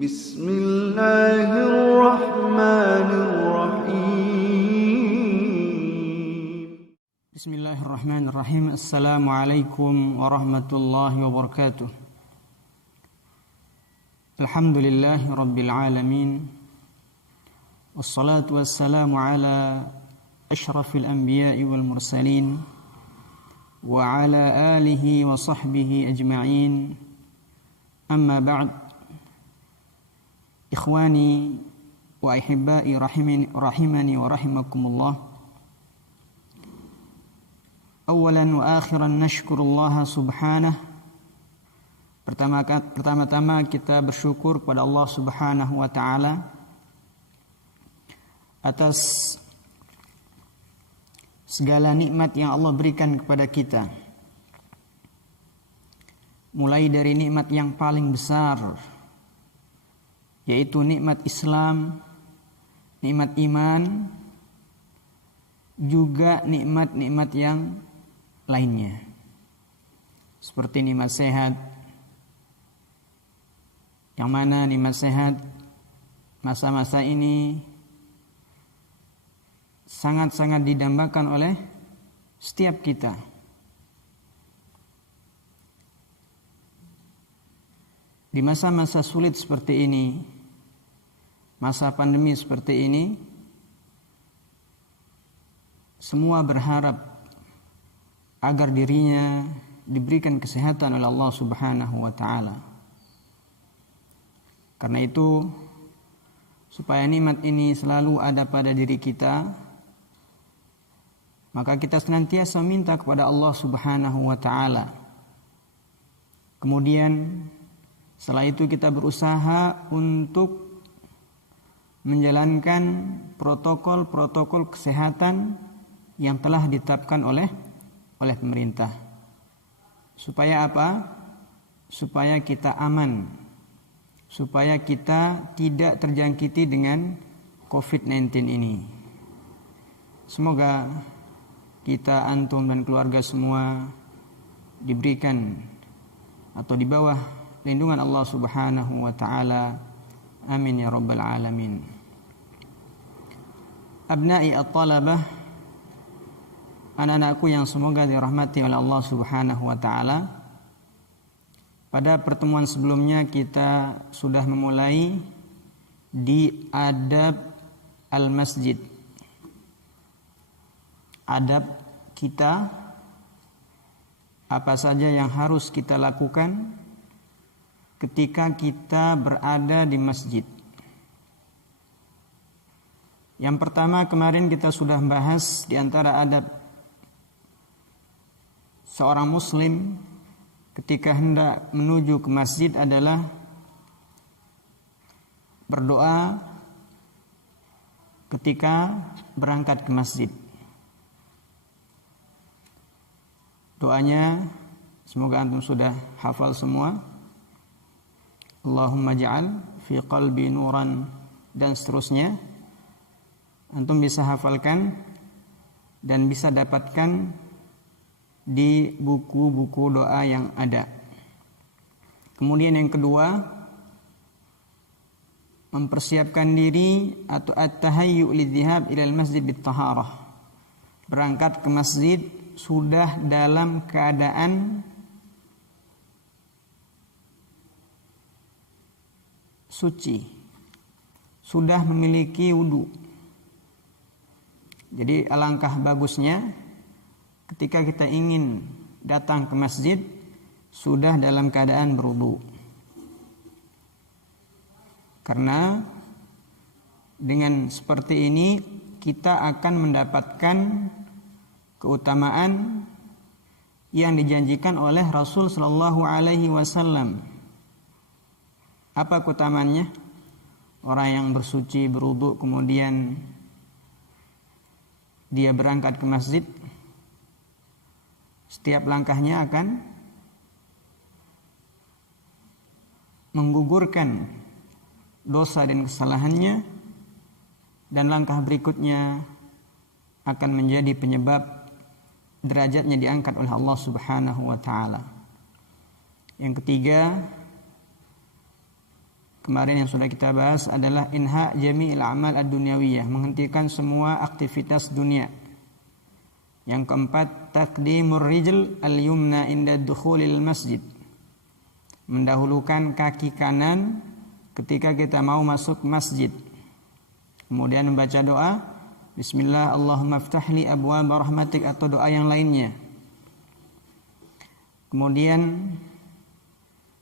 Bismillahirrahmanirrahim. Bismillahirrahmanirrahim. Assalamualaikum warahmatullahi wabarakatuh. Alhamdulillahi rabbil alamin. Wassalatu wassalamu ala ashrafil anbiya'i wal mursalin wa ala alihi wa sahbihi ajma'in. Amma ba'd. Ikhwani wa ahibba'i rahimani wa rahimakumullah. Awalan wa akhiran nashkurullah subhanahu. Pertama-tama kita bersyukur kepada Allah subhanahu wa ta'ala atas segala nikmat yang Allah berikan kepada kita. Mulai dari nikmat yang paling besar, yaitu nikmat Islam, nikmat iman, juga nikmat-nikmat yang lainnya. Seperti nikmat sehat, yang mana nikmat sehat masa-masa ini sangat-sangat didambakan oleh setiap kita. Di masa-masa sulit seperti ini, masa pandemi seperti ini, semua berharap agar dirinya diberikan kesehatan oleh Allah Subhanahu wa ta'ala. Karena itu, supaya nikmat ini selalu ada pada diri kita, maka kita senantiasa minta kepada Allah Subhanahu wa ta'ala. Kemudian setelah itu kita berusaha untuk menjalankan protokol-protokol kesehatan yang telah ditetapkan oleh pemerintah. Supaya apa? Supaya kita aman. Supaya kita tidak terjangkiti dengan COVID-19 ini. Semoga kita, antum dan keluarga semua diberikan atau di bawah lindungan Allah Subhanahu wa ta'ala. Amin ya rabbal alamin. Abna'i at-talabah, anak-anakku yang semoga dirahmati oleh Allah Subhanahu wa ta'ala. Pada pertemuan sebelumnya kita sudah memulai di adab al-masjid. Adab kita, apa saja yang harus kita lakukan ketika kita berada di masjid. Yang pertama, kemarin kita sudah bahas di antara adab seorang muslim ketika hendak menuju ke masjid adalah berdoa ketika berangkat ke masjid. Doanya semoga antum sudah hafal semua. Allahumma ja'al fi qalbi nuran, dan seterusnya. Antum bisa hafalkan dan bisa dapatkan di buku-buku doa yang ada. Kemudian yang kedua, mempersiapkan diri atau at-tahayyu lidzihab ilal masjid bit-taharah. Berangkat ke masjid sudah dalam keadaan suci, sudah memiliki wudu. Jadi alangkah bagusnya ketika kita ingin datang ke masjid sudah dalam keadaan berwudu. Karena dengan seperti ini kita akan mendapatkan keutamaan yang dijanjikan oleh Rasul sallallahu alaihi wasallam. Apa keutamaannya? Orang yang bersuci, berwudu, kemudian dia berangkat ke masjid, setiap langkahnya akan menggugurkan dosa dan kesalahannya, dan langkah berikutnya akan menjadi penyebab derajatnya diangkat oleh Allah Subhanahu wa ta'ala. Yang ketiga, kemarin yang sudah kita bahas adalah inha jami'il a'mal ad-dunyawiyah, menghentikan semua aktivitas dunia. Yang keempat, taqdimur rijl al-yumna inda dukhulil masjid, mendahulukan kaki kanan ketika kita mau masuk masjid. Kemudian membaca doa Bismillah Allahumma ftahli abwaab rahmatik atau doa yang lainnya. Kemudian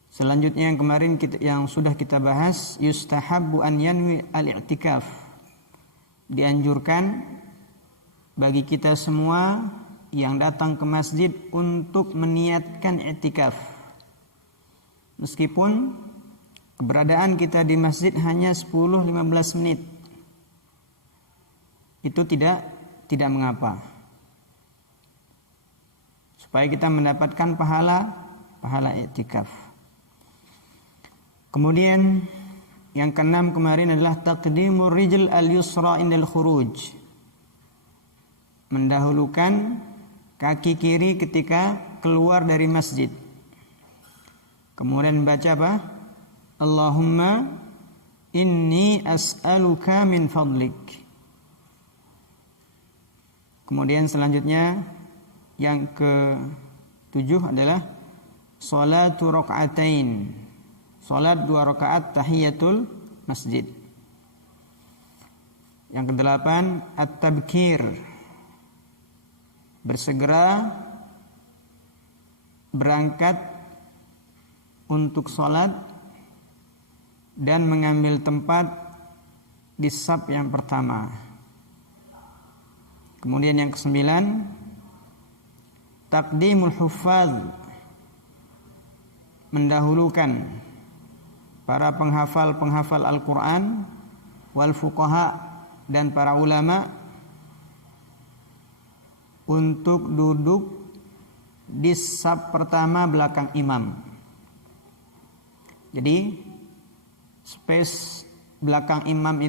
selanjutnya yang kemarin yang sudah kita bahas, yustahabbu an yanwi al-i'tikaf, dianjurkan bagi kita semua yang datang ke masjid untuk meniatkan i'tikaf. Meskipun keberadaan kita di masjid hanya 10-15 menit, itu tidak mengapa, supaya kita mendapatkan pahala i'tikaf. Kemudian yang keenam kemarin adalah taqdimur rijl al-yusra indal khuruj, mendahulukan kaki kiri ketika keluar dari masjid. Kemudian baca apa? Allahumma inni as'aluka min fadlik. Kemudian selanjutnya yang ke-7 adalah salatu raka'atain, salat 2 rakaat tahiyatul masjid. Yang ke-8 at-tabkir, bersegera berangkat untuk sholat dan mengambil tempat di saf yang pertama. Kemudian yang ke-9 taqdimul huffaz, mendahulukan para penghafal Al-Quran, wal fuqaha, dan para ulama untuk duduk di saf pertama belakang imam. Jadi space belakang imam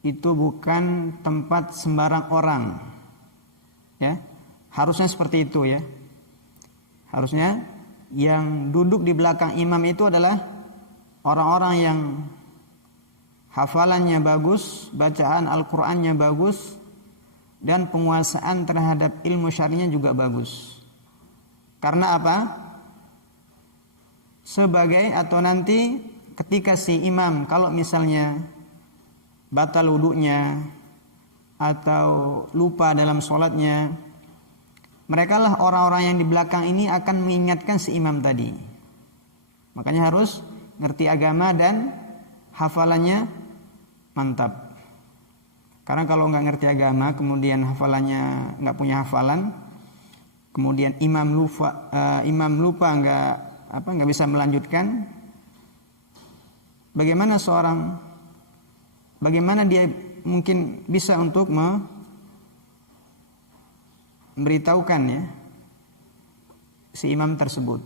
itu bukan tempat sembarang orang, ya. Harusnya seperti itu, ya. Harusnya yang duduk di belakang imam itu adalah orang-orang yang hafalannya bagus, bacaan Al-Qur'annya bagus, dan penguasaan terhadap ilmu syar'inya juga bagus. Karena apa? Sebagai atau nanti ketika si imam kalau misalnya batal wudunya atau lupa dalam sholatnya, mereka lah orang-orang yang di belakang ini akan mengingatkan si imam tadi. Makanya harus ngerti agama dan hafalannya mantap. Karena kalau nggak ngerti agama, kemudian hafalannya nggak punya hafalan, kemudian imam lupa nggak bisa melanjutkan, bagaimana dia mungkin bisa untuk memberitahukan, ya, si imam tersebut.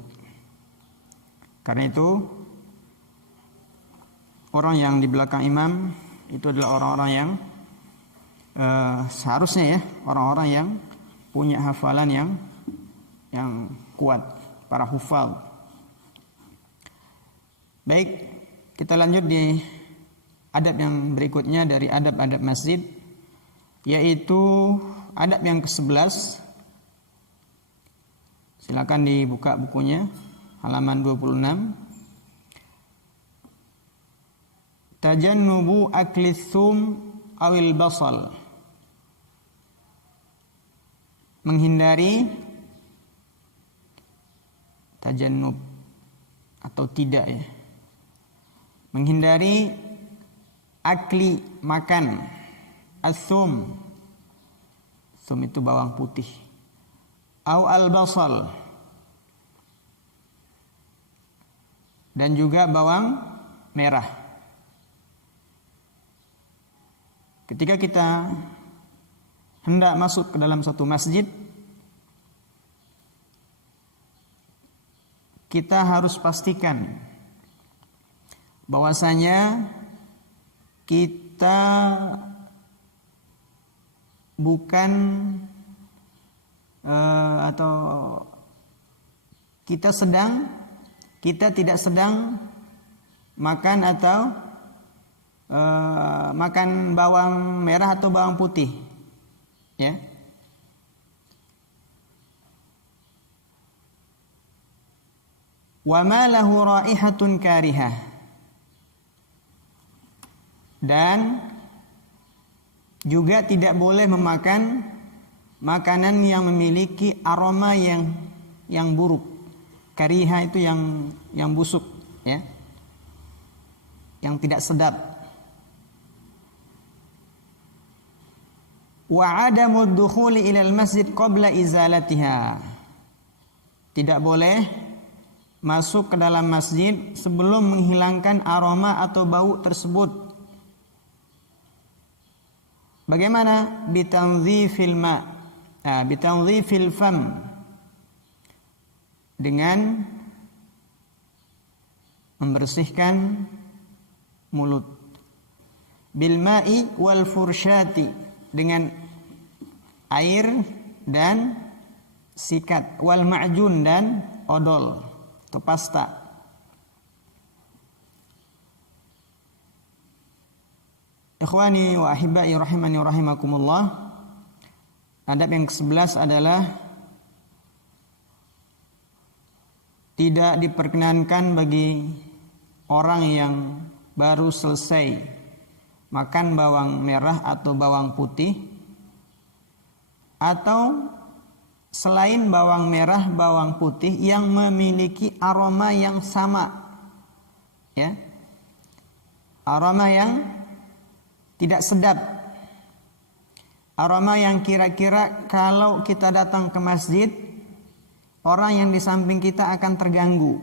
Karena itu orang yang di belakang imam itu adalah orang-orang yang seharusnya, ya, orang-orang yang punya hafalan yang kuat, para hufal. Baik, kita lanjut di adab yang berikutnya dari adab-adab masjid, yaitu adab yang ke-11. Silakan dibuka bukunya, halaman 26. Tajannubu akli thum awil basal, menghindari, tajannub atau tidak, ya, menghindari akli, makan, as-thum, thum itu bawang putih, au al-basal, dan juga bawang merah. Ketika kita hendak masuk ke dalam satu masjid, kita harus pastikan bahwasanya kita bukan kita tidak sedang makan atau makan bawang merah atau bawang putih, ya. Wa ma lahu raihatun karihah, dan juga tidak boleh memakan makanan yang memiliki aroma yang buruk. Karihah itu yang busuk, ya, yang tidak sedap. Wa adamu dukhuli ilal masjid qabla izalatiha, tidak boleh masuk ke dalam masjid sebelum menghilangkan aroma atau bau tersebut. Bagaimana? Bitanzifil bitanzifil fam, dengan membersihkan mulut. Bil ma'i wal fursyati, dengan air dan sikat. Wal ma'jun, dan odol atau pasta. Ikhwani wa ahibai rahimani wa rahimakumullah, adab yang ke-11 adalah tidak diperkenankan bagi orang yang baru selesai makan bawang merah atau bawang putih, atau selain bawang merah, bawang putih yang memiliki aroma yang sama, ya, aroma yang tidak sedap, aroma yang kira-kira kalau kita datang ke masjid, orang yang di samping kita akan terganggu.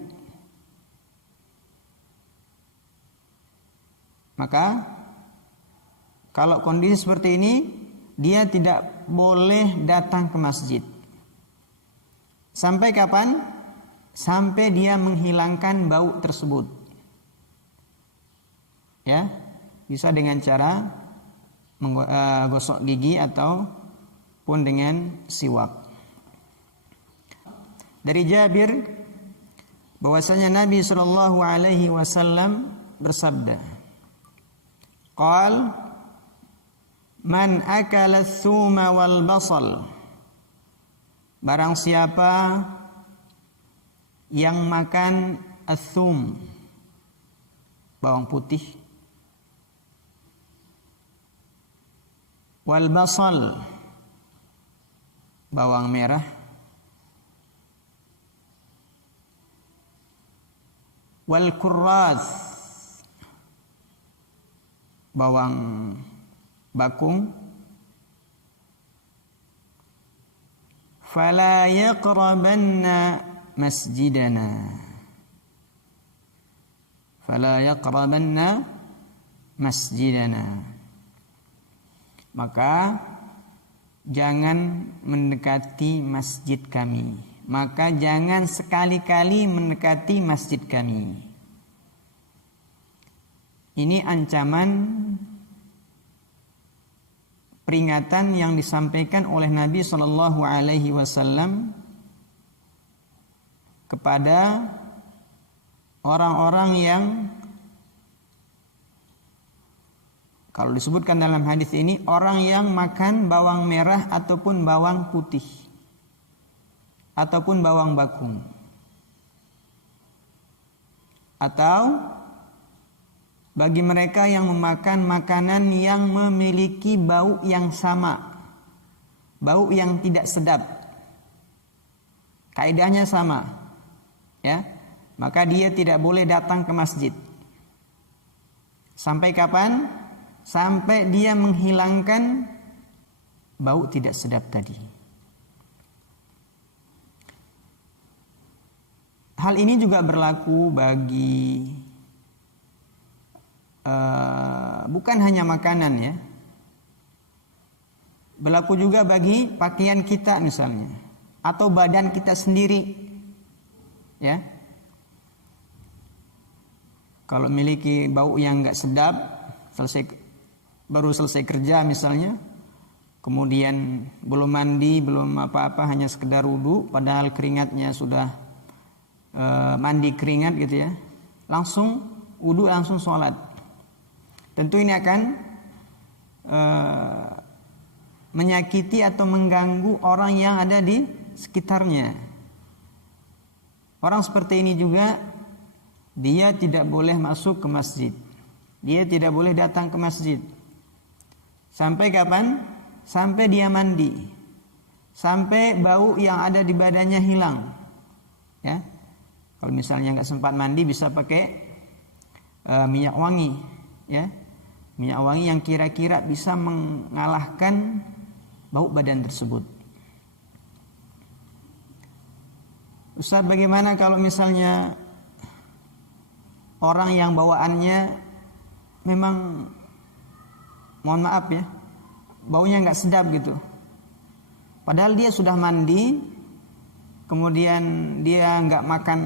Maka kalau kondisi seperti ini, dia tidak boleh datang ke masjid. Sampai kapan? Sampai dia menghilangkan bau tersebut. Ya, bisa dengan cara menggosok gigi ataupun dengan siwak. Dari Jabir bahwasanya Nabi sallallahu alaihi wasallam bersabda, qal man akala tsuma wal basal, barang siapa yang makan atsum, bawang putih, wal basal, bawang merah, wal kurraz, bawang bakung, fala yaqrabanna masjidana, fala yaqrabanna masjidana, maka jangan mendekati masjid kami, maka jangan sekali-kali mendekati masjid kami. Ini ancaman, peringatan yang disampaikan oleh Nabi sallallahu alaihi wasallam kepada orang-orang yang, kalau disebutkan dalam hadis ini, orang yang makan bawang merah ataupun bawang putih ataupun bawang bakung, atau bagi mereka yang memakan makanan yang memiliki bau yang sama, bau yang tidak sedap, kaidahnya sama, ya, maka dia tidak boleh datang ke masjid. Sampai kapan? Sampai dia menghilangkan bau tidak sedap tadi. Hal ini juga berlaku bagi bukan hanya makanan, ya, berlaku juga bagi pakaian kita misalnya, atau badan kita sendiri, ya. Kalau memiliki bau yang enggak sedap, baru selesai kerja misalnya, kemudian belum mandi, belum apa-apa, hanya sekedar wudu, padahal keringatnya sudah mandi keringat gitu, ya, langsung wudu langsung sholat. Tentu ini akan menyakiti atau mengganggu orang yang ada di sekitarnya. Orang seperti ini juga dia tidak boleh masuk ke masjid. Dia tidak boleh datang ke masjid. Sampai kapan? Sampai dia mandi. Sampai bau yang ada di badannya hilang. Ya. Kalau misalnya nggak sempat mandi bisa pakai minyak wangi, ya. Minyak wangi yang kira-kira bisa mengalahkan bau badan tersebut. Ustaz, bagaimana kalau misalnya orang yang bawaannya memang, mohon maaf ya, baunya nggak sedap gitu. Padahal dia sudah mandi, kemudian dia nggak makan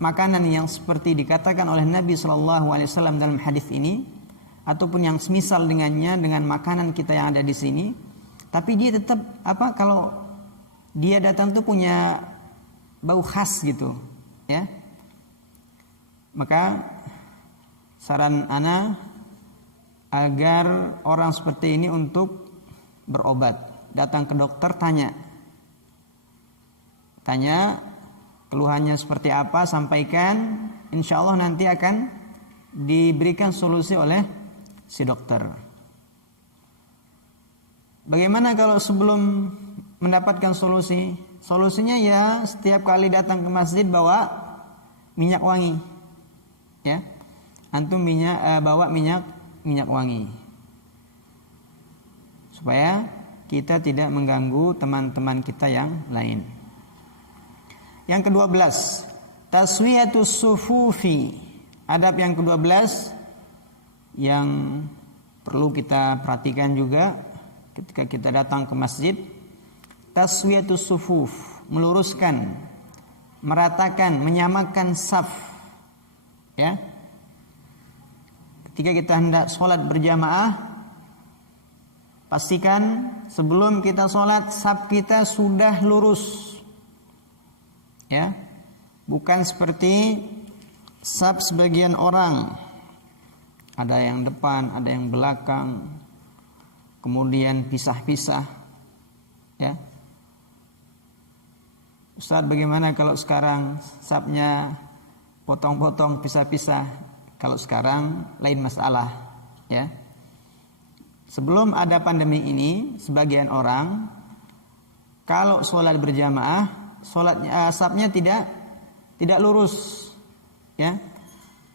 makanan yang seperti dikatakan oleh Nabi SAW dalam hadis ini, ataupun yang semisal dengannya dengan makanan kita yang ada di sini, tapi dia tetap kalau dia datang tuh punya bau khas gitu, ya. Maka saran ana agar orang seperti ini untuk berobat, datang ke dokter, tanya keluhannya seperti apa, sampaikan, insya Allah nanti akan diberikan solusi oleh si dokter. Bagaimana kalau sebelum mendapatkan solusi? Solusinya ya setiap kali datang ke masjid bawa minyak wangi, ya. Antum bawa minyak wangi, supaya kita tidak mengganggu teman-teman kita yang lain. Yang ke-12, taswiyatus sufufi. Adab yang ke-12 yang perlu kita perhatikan juga ketika kita datang ke masjid. Taswiyatus sufuf, meluruskan, meratakan, menyamakan saf. Ya. Ketika kita hendak sholat berjamaah, pastikan sebelum kita sholat saf kita sudah lurus. Ya, bukan seperti saf sebagian orang, ada yang depan, ada yang belakang, kemudian pisah-pisah. Ya, Ustaz, bagaimana kalau sekarang safnya potong-potong, pisah-pisah? Kalau sekarang lain masalah. Ya, sebelum ada pandemi ini, sebagian orang kalau sholat berjamaah, safnya tidak lurus, ya,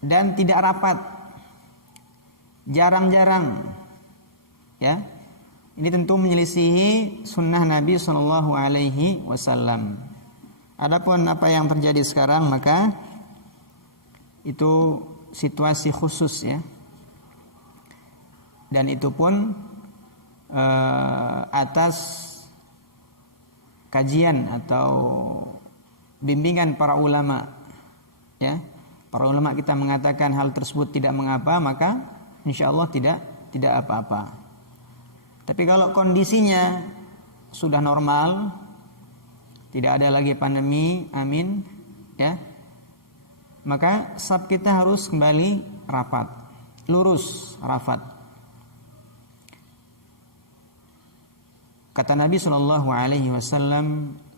dan tidak rapat, jarang-jarang, ya. Ini tentu menyelisihi sunnah Nabi SAW. Adapun apa yang terjadi sekarang, maka itu situasi khusus, ya, dan itu pun atas kajian atau bimbingan para ulama, ya. Para ulama kita mengatakan hal tersebut tidak mengapa, maka insya Allah tidak apa-apa. Tapi kalau kondisinya sudah normal, tidak ada lagi pandemi, amin, ya, maka saf kita harus kembali rapat, lurus, rapat. Kata Nabi SAW,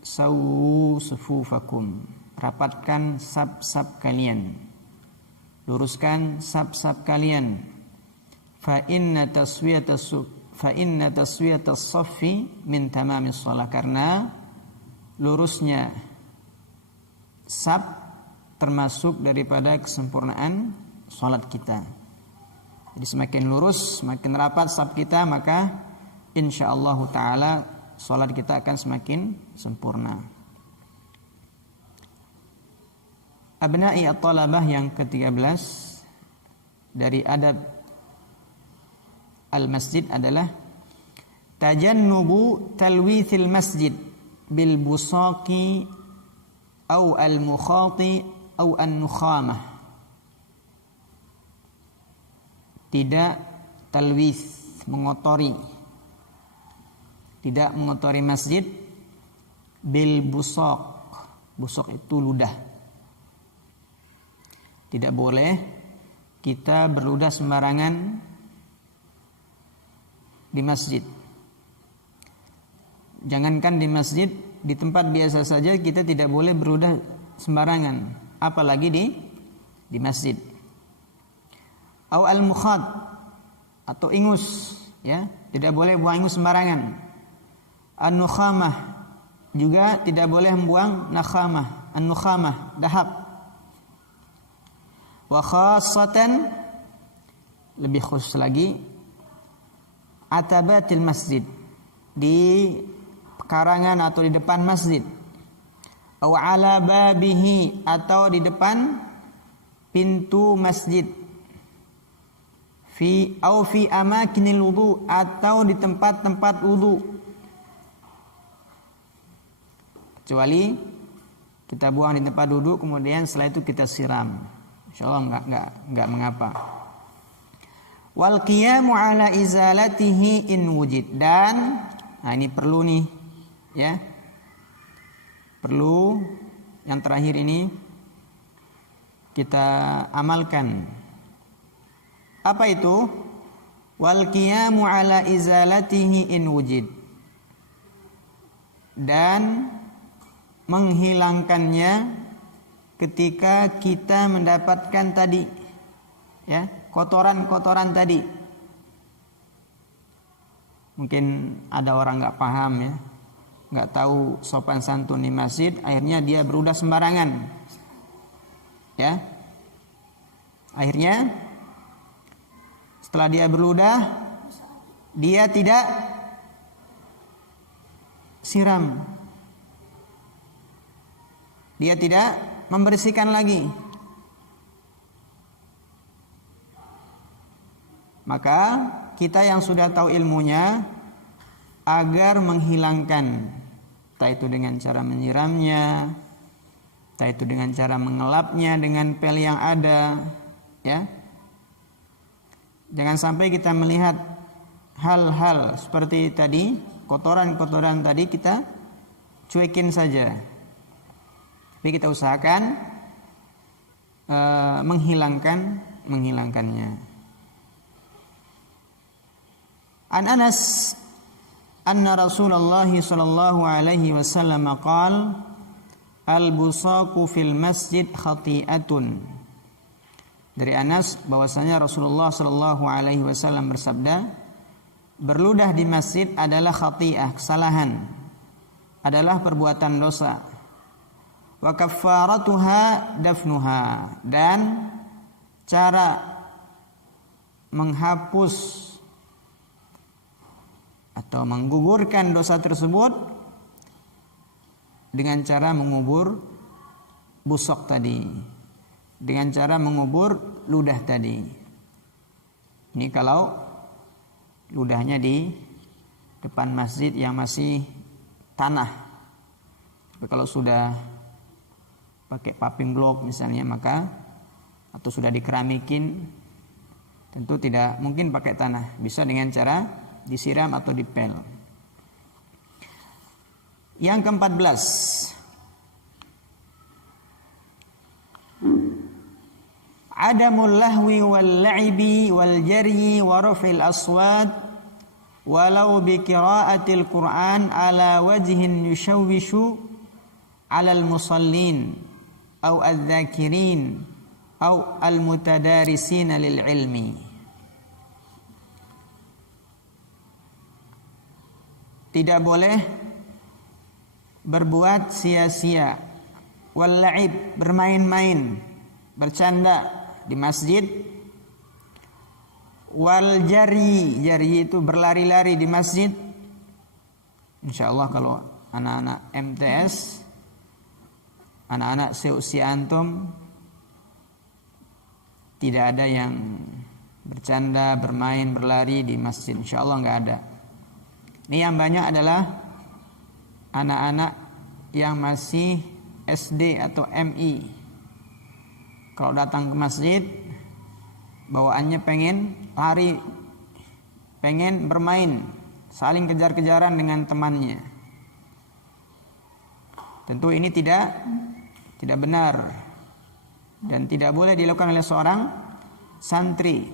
sawu sufufakum, rapatkan saf-saf kalian, luruskan saf-saf kalian. Fa inna taswiyatas saffi min tamamis shalah, karena lurusnya saf termasuk daripada kesempurnaan salat kita. Jadi semakin lurus, semakin rapat saf kita, maka insyaallah ta'ala salat kita akan semakin sempurna. Abna'i at-talabah yang ke-13 dari adab al-masjid adalah tajannubu talwithil masjid bil busaqi au al-mukhati au an-nukhamah. Tidak talwith, mengotori, tidak mengotori masjid bil busaq. Busaq itu ludah. Tidak boleh kita berludah sembarangan di masjid. Jangankan di masjid, di tempat biasa saja kita tidak boleh berludah sembarangan, apalagi di masjid. Au al-mukhad, atau ingus, ya, tidak boleh buang ingus sembarangan. An-nukhamah, juga tidak boleh membuang nakhamah, an-nukhamah, dahak. Wa khassatan, lebih khusus lagi, atabatil masjid, di pekarangan atau di depan masjid. Aw ala babihi, atau di depan pintu masjid. Fi amakinil wudu, atau di tempat-tempat wudu. Kecuali kita buang di tempat wudu, kemudian setelah itu kita siram, insyaallah enggak mengapa. Wal qiyamu ala izalatihi in wujid, dan ini perlu nih, ya. Perlu yang terakhir ini kita amalkan. Apa itu? Wal qiyamu ala izalatihi in wujid, dan menghilangkannya ketika kita mendapatkan tadi, ya, kotoran-kotoran tadi. Mungkin ada orang nggak paham, ya, nggak tahu sopan santun di masjid, akhirnya dia berludah sembarangan, ya. Akhirnya setelah dia berludah, dia tidak siram, dia tidak membersihkan lagi. Maka kita yang sudah tahu ilmunya, agar menghilangkan, entah itu dengan cara menyiramnya, entah itu dengan cara mengelapnya dengan pel yang ada, ya. Jangan sampai kita melihat hal-hal seperti tadi, kotoran-kotoran tadi kita cuekin saja. Tapi kita usahakan menghilangkannya. An Anas anna Rasulullah sallallahu alaihi wasallam qala al-busaqu fil masjid khati'atun. Dari Anas bahwasanya Rasulullah sallallahu alaihi wasallam bersabda, berludah di masjid adalah khati'ah, kesalahan, adalah perbuatan dosa. Wa kaffaratuha dafnuha, dan cara menghapus atau menggugurkan dosa tersebut dengan cara mengubur busok tadi, dengan cara mengubur ludah tadi. Ini kalau ludahnya di depan masjid yang masih tanah. Tapi kalau sudah pakai paving block misalnya, maka atau sudah dikeramikin, tentu tidak mungkin pakai tanah, bisa dengan cara disiram atau dipel. Yang ke-14, adamul lahwi wal la'ibi wal jaryi wa raf'il aswat walau bi qira'atil Qur'an ala wajhin yushawwishu 'ala al musallin aw adh-dhakirin aw al mutadarisin lil ilmi. Tidak boleh berbuat sia-sia, wal la'ib, bermain-main, bercanda di masjid, wal jari, jari itu berlari-lari di masjid. Insyaallah kalau anak-anak MTS, anak-anak seusia antum, tidak ada yang bercanda, bermain, berlari di masjid, insyaallah enggak ada. Ini yang banyak adalah anak-anak yang masih SD atau MI. Kalau datang ke masjid, bawaannya pengen lari, pengen bermain, saling kejar-kejaran dengan temannya. Tentu ini tidak benar. dan tidak boleh dilakukan oleh seorang santri.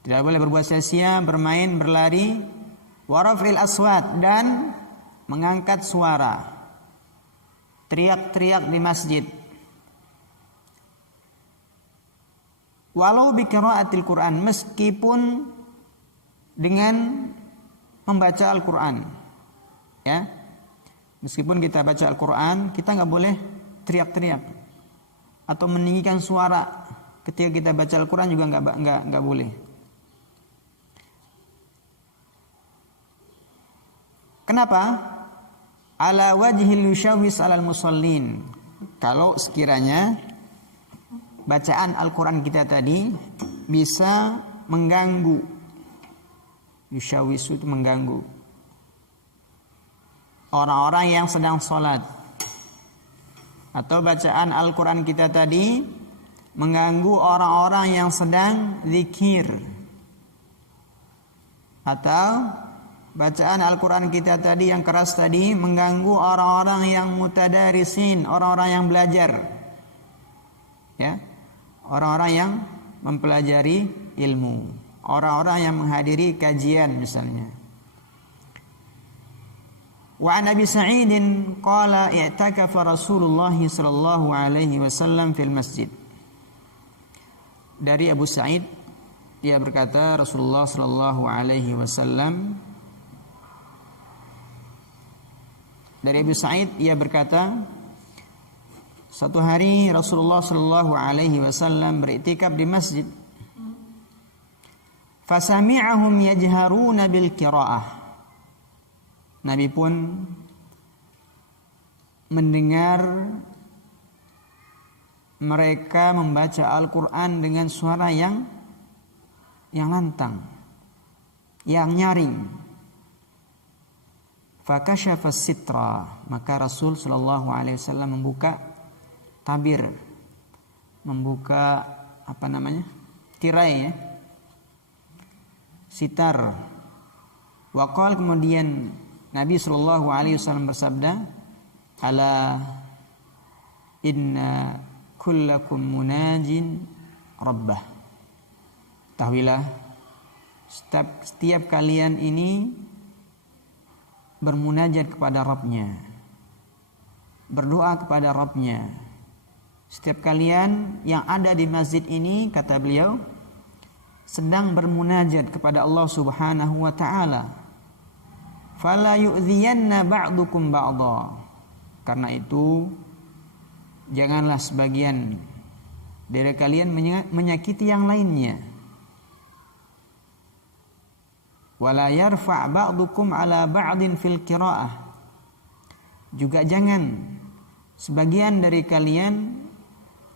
Tidak boleh berbuat sia-sia, bermain, berlari, warafil aswat, dan mengangkat suara, teriak-teriak di masjid. Walau bi qiraatil Quran, meskipun dengan membaca Al-Quran, ya, meskipun kita baca Al-Quran, kita nggak boleh teriak-teriak atau meninggikan suara ketika kita baca Al-Quran juga nggak boleh. Kenapa? Ala wajhil yushawis alal musallin. Kalau sekiranya bacaan Al-Quran kita tadi bisa mengganggu, yushawis itu mengganggu orang-orang yang sedang sholat, atau bacaan Al-Quran kita tadi mengganggu orang-orang yang sedang zikir, atau bacaan Al-Quran kita tadi yang keras tadi mengganggu orang-orang yang mutadarisin, orang-orang yang belajar, ya, orang-orang yang mempelajari ilmu, orang-orang yang menghadiri kajian misalnya. Wa an Abi Sa'id qala i'takafa Rasulullah sallallahu alaihi wasallam fil masjid. Dari Abu Sa'id, dia berkata Rasulullah sallallahu alaihi wasallam, dari Abu Sa'id ia berkata, satu hari Rasulullah sallallahu alaihi wasallam beriktikaf di masjid. Fasami'ahum yajharuna bil qiraah. Nabi pun mendengar mereka membaca Al-Quran dengan suara yang lantang, yang nyaring. Fakashafa sitra, maka Rasul sallallahu alaihi wasallam membuka tabir, membuka tirai, ya, sitar. Waqal, kemudian Nabi sallallahu alaihi wasallam bersabda, ala inna kullakum munajin rabbah. Tahuilah, setiap kalian ini bermunajat kepada Rabbnya, berdoa kepada Rabbnya. Setiap kalian yang ada di masjid ini, kata beliau, sedang bermunajat kepada Allah Subhanahu wa ta'ala. Fala yu'dhiyanna ba'dukum ba'dha. Karena itu janganlah sebagian dari kalian menyakiti yang lainnya. Wala yarfa' ba'dukum ala ba'din fil qiraah. Juga jangan sebagian dari kalian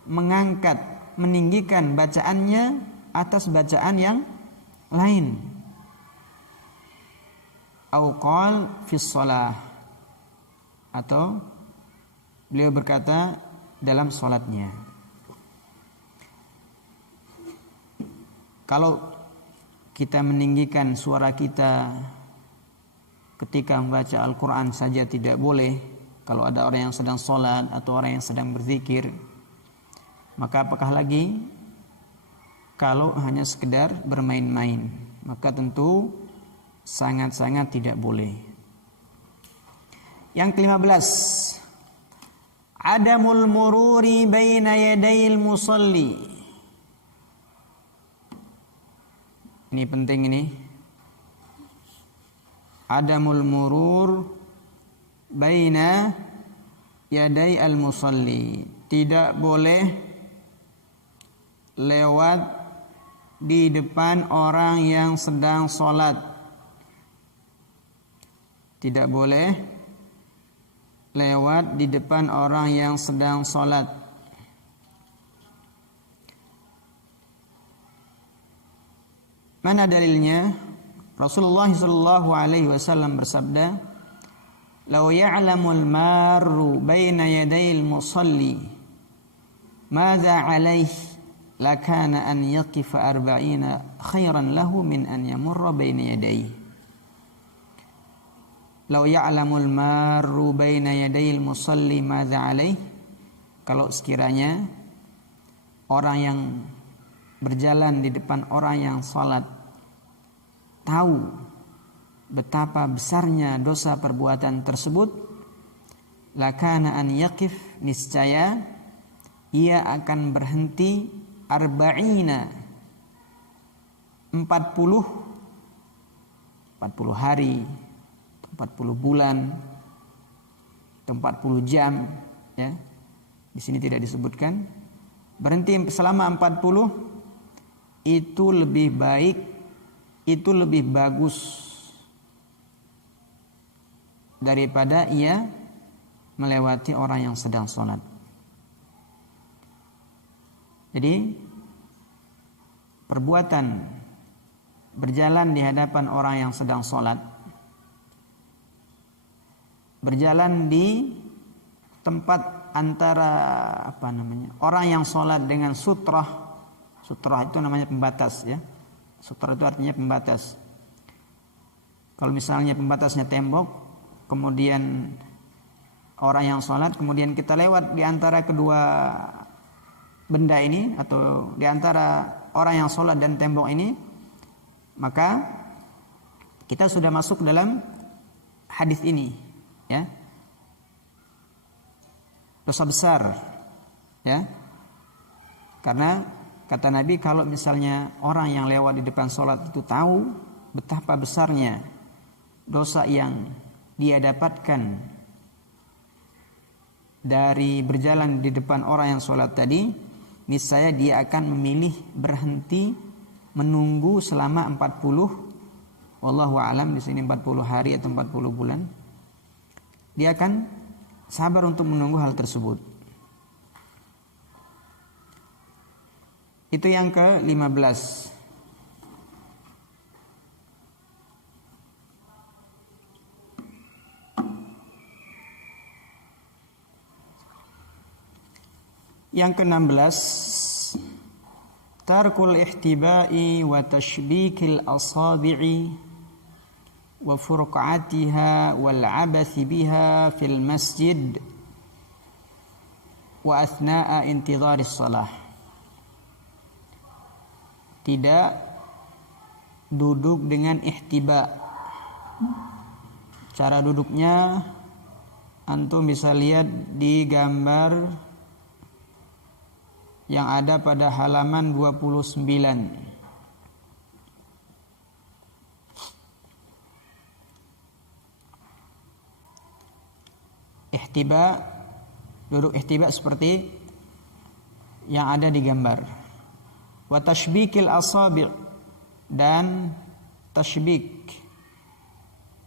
mengangkat, meninggikan bacaannya atas bacaan yang lain. Au qal fis shalah, atau beliau berkata dalam salatnya. Kalau kita meninggikan suara kita ketika membaca Al-Quran saja tidak boleh, kalau ada orang yang sedang sholat atau orang yang sedang berzikir, maka apakah lagi kalau hanya sekedar bermain-main, maka tentu sangat-sangat tidak boleh. Yang ke-15, adamul mururi baina yadayil musalli. Ini penting ini. Adamul murur baina yaday al-musalli. Tidak boleh lewat di depan orang yang sedang sholat. Tidak boleh lewat di depan orang yang sedang sholat. Mana dalilnya? Rasulullah sallallahu alaihi wasallam bersabda, "Law ya'lamul marru baina yadayil musalli madza 'alaihi lakana an yaqifa 40 khairan lahu min an yamurra baina yadayhi." Law ya'lamul marru baina yadayil musalli madza 'alaihi, kalau sekiranya orang yang berjalan di depan orang yang sholat tahu betapa besarnya dosa perbuatan tersebut, lakana an yaqif, niscaya ia akan berhenti arba'ina 40 hari, 40 bulan, 40 jam, ya. Di sini tidak disebutkan. Berhenti selama 40 itu lebih baik, itu lebih bagus daripada ia melewati orang yang sedang sholat. Jadi perbuatan berjalan di hadapan orang yang sedang sholat, berjalan di tempat antara orang yang sholat dengan sutrah. Sutrah itu namanya pembatas, ya. Sutrah itu artinya pembatas. Kalau misalnya pembatasnya tembok, kemudian orang yang sholat, kemudian kita lewat di antara kedua benda ini, atau di antara orang yang sholat dan tembok ini, maka kita sudah masuk dalam hadis ini, ya. Dosa besar, ya. Karena kata Nabi, kalau misalnya orang yang lewat di depan sholat itu tahu betapa besarnya dosa yang dia dapatkan dari berjalan di depan orang yang sholat tadi, niscaya dia akan memilih berhenti menunggu selama 40, wallahu a'lam di sini 40 hari atau 40 bulan. Dia akan sabar untuk menunggu hal tersebut. Itu yang ke-15. Yang ke-16, tarkul ihtiba'i wa tashbikil asabi'i wa furqatiha wal 'abathi biha fil masjid wa athna'a intidharis shalah. Tidak duduk dengan ihtiba. Cara duduknya antum bisa lihat di gambar yang ada pada halaman 29. Ihtiba, duduk ihtiba seperti yang ada di gambar. Wa tashbikil asabi', dan tashbik.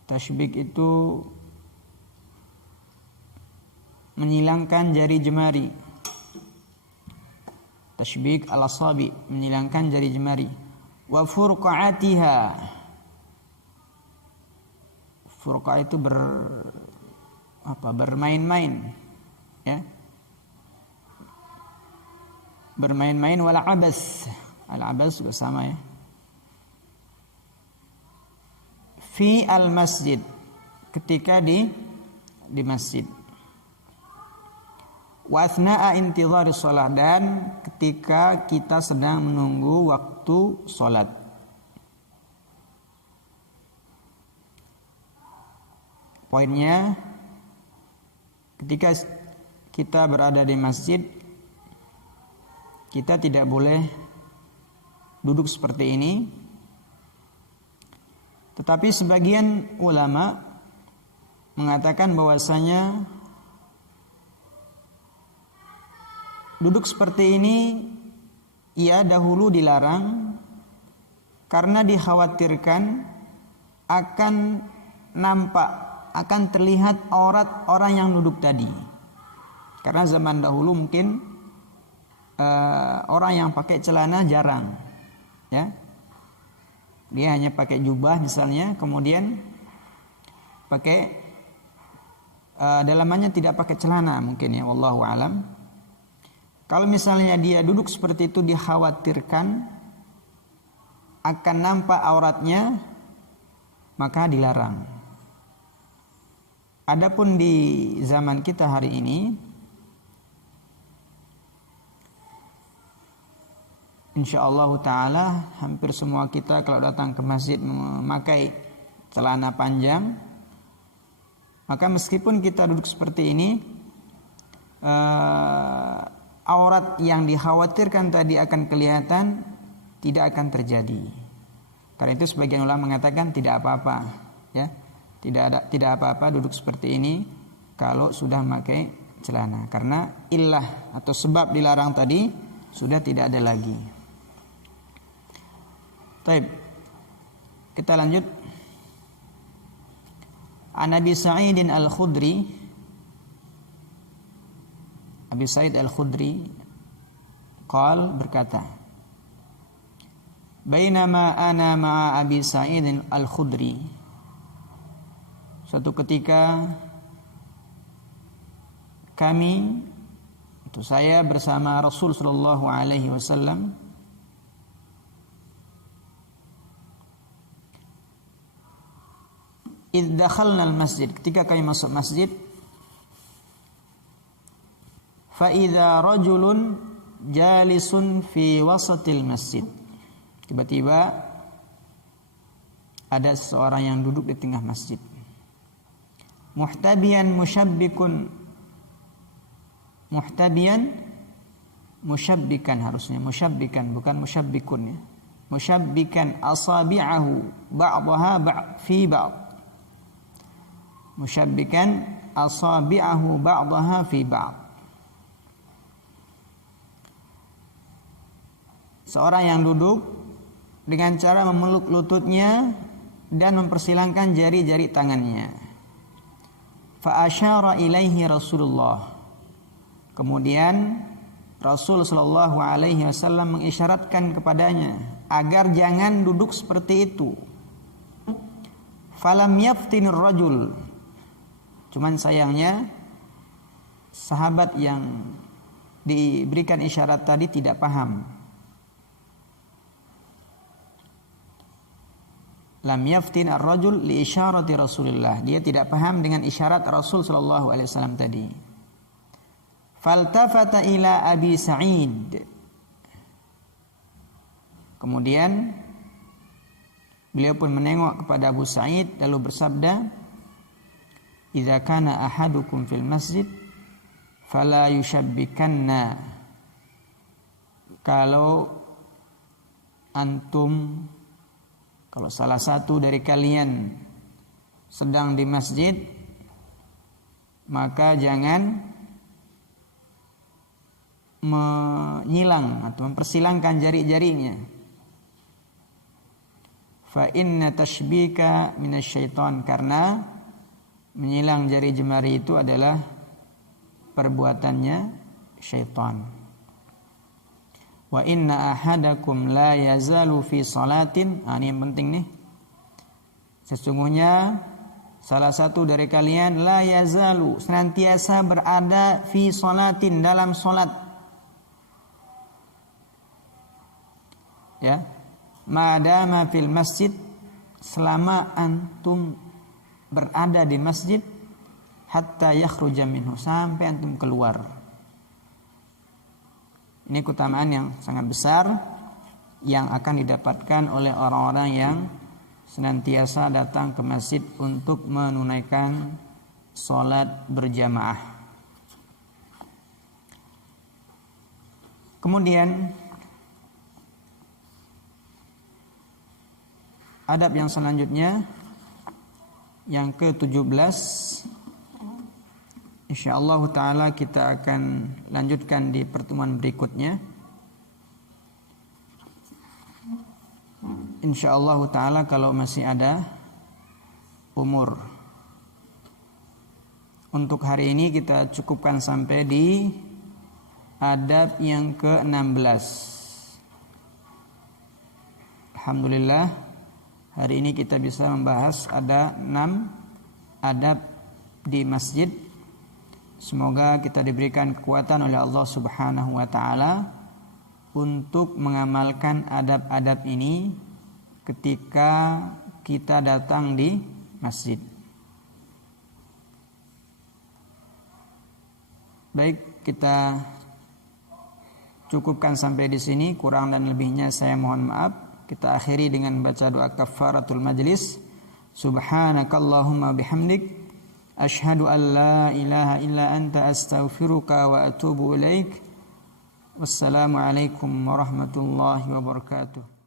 Tashbik itu menyilangkan jari jemari. Tashbik al-asabi', menyilangkan jari jemari. Wa furqa'atiha. Furqa' itu bermain-main, ya. Bermain-main. Wal 'abas. Al-'abas juga sama, ya. Fi al-masjid, ketika di masjid. Wa athna'a intidhari shalah, dan ketika kita sedang menunggu waktu sholat. Poinnya, ketika kita berada di masjid, kita tidak boleh duduk seperti ini. Tetapi sebagian ulama mengatakan bahwasanya duduk seperti ini ia dahulu dilarang karena dikhawatirkan akan nampak, akan terlihat aurat orang yang duduk tadi. Karena zaman dahulu mungkin orang yang pakai celana jarang, ya. Dia hanya pakai jubah misalnya, kemudian pakai dalamannya tidak pakai celana mungkin, ya, wallahu alam. Kalau misalnya dia duduk seperti itu, dikhawatirkan akan nampak auratnya, maka dilarang. Adapun di zaman kita hari ini, insyaallah taala hampir semua kita kalau datang ke masjid memakai celana panjang, maka meskipun kita duduk seperti ini, aurat yang dikhawatirkan tadi akan kelihatan tidak akan terjadi. Karena itu sebagian ulama mengatakan tidak apa-apa, ya, tidak apa-apa duduk seperti ini kalau sudah memakai celana, karena illah atau sebab dilarang tadi sudah tidak ada lagi. Baik, kita lanjut. An Abi Sa'id Al-Khudri, Abi Sa'id Al-Khudri berkata, bainama ana ma'a Abi Sa'id Al-Khudri, suatu ketika kami, itu saya bersama Rasul sallallahu alaihi wasallam, idh dakhalna al-masjid, ketika kami masuk masjid, fa idza rajulun jalisun fi wasatil masjid, tiba-tiba ada seseorang yang duduk di tengah masjid, muhtabiyan musyabbikan, harusnya musyabbikan bukan musyabbikun, ya, musyabbikan asabi'ahu ba'daha fi ba'd, musyabbikan asabi'ahu ba'daha fi ba'd. Seorang yang duduk dengan cara memeluk lututnya dan mempersilangkan jari-jari tangannya. Fa asyara ilaihi Rasulullah, kemudian Rasul sallallahu alaihi wasallam mengisyaratkan kepadanya agar jangan duduk seperti itu. Falam yaftinur rajul, cuman sayangnya sahabat yang diberikan isyarat tadi tidak paham. Lam yaftin ar-rajul li isyarati Rasulillah, dia tidak paham dengan isyarat Rasul sallallahu alaihi wasallam tadi. Faltafata ila Abi Sa'id, kemudian beliau pun menengok kepada Abu Sa'id lalu bersabda, idza kana ahadukum fil masjid fala yushabbikanna, kalau salah satu dari kalian sedang di masjid, maka jangan menyilang atau mempersilangkan jari-jarinya. Fa inna tashbika minasyaiton, karena menyilang jari jemari itu adalah perbuatannya syaitan. Wa inna ahadakum la yazalu fi salatin, ini yang penting nih, sesungguhnya salah satu dari kalian la yazalu, senantiasa berada fi salatin, dalam salat, ya, madama fil masjid, selama antum berada di masjid, hatta yakhruja minhu, sampai antum keluar. Ini keutamaan yang sangat besar yang akan didapatkan oleh orang-orang yang senantiasa datang ke masjid untuk menunaikan sholat berjamaah. Kemudian adab yang selanjutnya, yang ke-17, insyaallah ta'ala kita akan lanjutkan di pertemuan berikutnya. Insyaallah ta'ala kalau masih ada umur. Untuk hari ini kita cukupkan sampai di adab yang ke-16. Alhamdulillah, hari ini kita bisa membahas ada 6 adab di masjid. Semoga kita diberikan kekuatan oleh Allah Subhanahu wa taala untuk mengamalkan adab-adab ini ketika kita datang di masjid. Baik, kita cukupkan sampai di sini, kurang dan lebihnya saya mohon maaf. Kita akhiri dengan baca doa kafaratul majlis. Subhanakallahumma bihamdik, asyhadu an la ilaha illa anta astaghfiruka wa atubu ilaik. Wassalamualaikum warahmatullahi wabarakatuh.